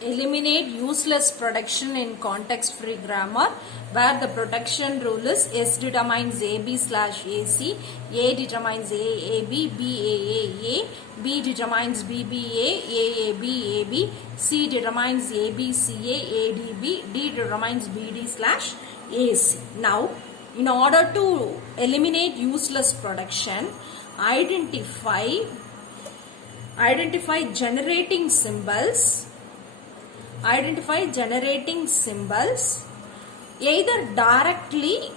eliminate useless production in context-free grammar where the production rule is S determines AB slash AC, A determines AAB, BAAA, B determines BBA, AAB, AB, C determines ABCA, ADB, D determines BD slash AC. Now, in order to eliminate useless production, identify generating symbols. Identify generating symbols either directly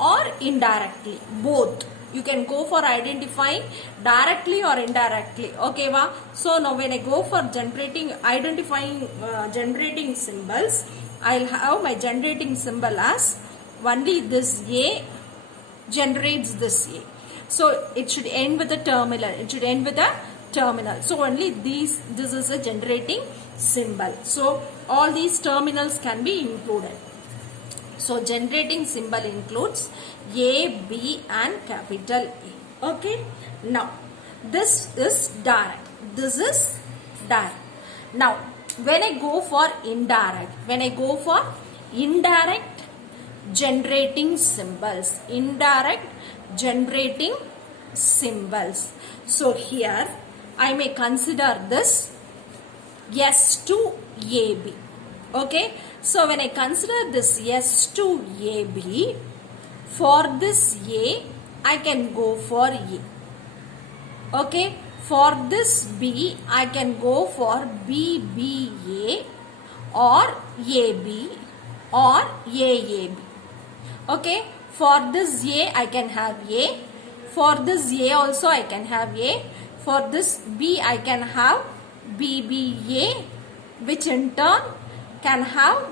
or indirectly, both. You can go for identifying directly or indirectly. Okay, va? So now when I go for identifying generating symbols, I'll have my generating symbol as only this A generates this A. So it should end with a terminal. It should end with a terminal. So only this is a generating symbol. So all these terminals can be included. So generating symbol includes A, B and capital A. Okay. Now this is direct. This is direct. Now when I go for indirect, generating symbols, so here I may consider this S to AB. Okay, so when I consider this S to AB, for this A I can go for A. Okay, for this B I can go for BBA or AB or AAB. Okay, for this A I can have A, for this A also I can have A, for this B I can have BBA, which in turn can have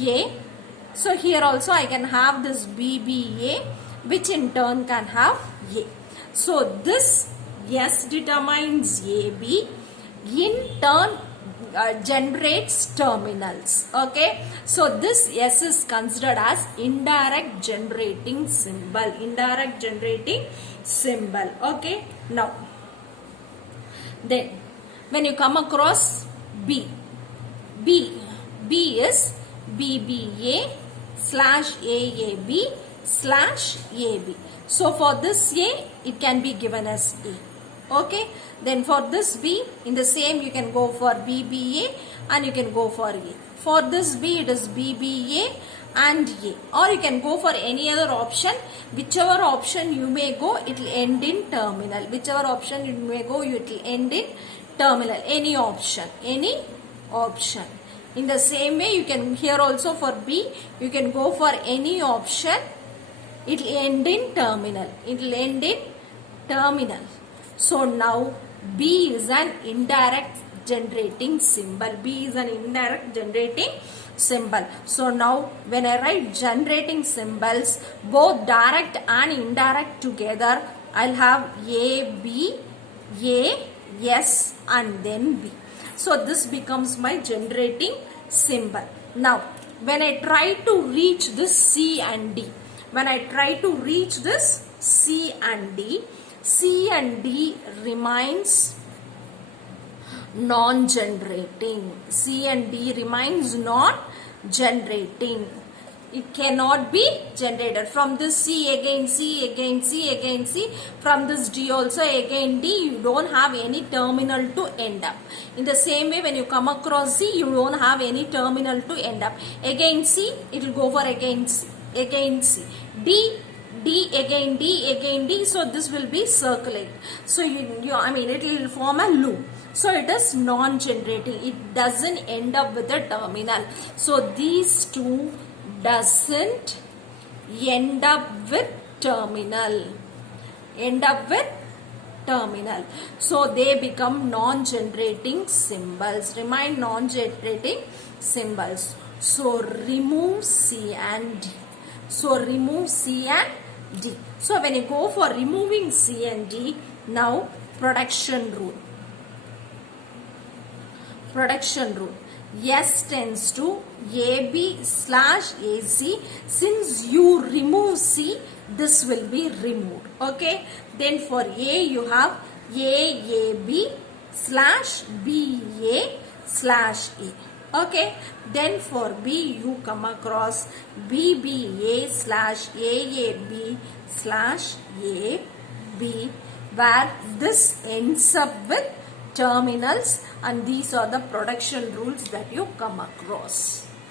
A. So here also I can have this BBA, which in turn can have A. So this S determines AB, in turn generates terminals. Okay, so this S is considered as indirect generating symbol. Okay, now then when you come across B is BBA slash AAB slash AB. So for this A it can be given as A. Okay, then for this B, in the same you can go for BBA and you can go for A. For this B it is BBA and A, or you can go for any other option. Whichever option you may go, it will end in terminal. Whichever option you may go, it will end in terminal. Any option. In the same way, you can here also for B, you can go for any option. It will end in terminal. So now B is an indirect generating symbol. So now when I write generating symbols, both direct and indirect together, I'll have A, B, A, S and then B. So this becomes my generating symbol. Now when I try to reach this C and D, C and D remains non-generating. It cannot be generated. From this C again C. From this D also again D. You don't have any terminal to end up. In the same way, when you come across C, you don't have any terminal to end up. Again C, it will go for again C. D again D. So this will be circulate. So it will form a loop. So it is non-generating. It doesn't end up with a terminal. So these two doesn't end up with terminal. So they become non-generating symbols. Remain non-generating symbols. So remove C and D. So when you go for removing C and D, now production rule. S tends to AB slash AC. Since you remove C, this will be removed. Okay. Then for A, you have AAB slash BA slash A. Okay, then for B you come across BBA slash AAB slash AB, where this ends up with terminals, and these are the production rules that you come across.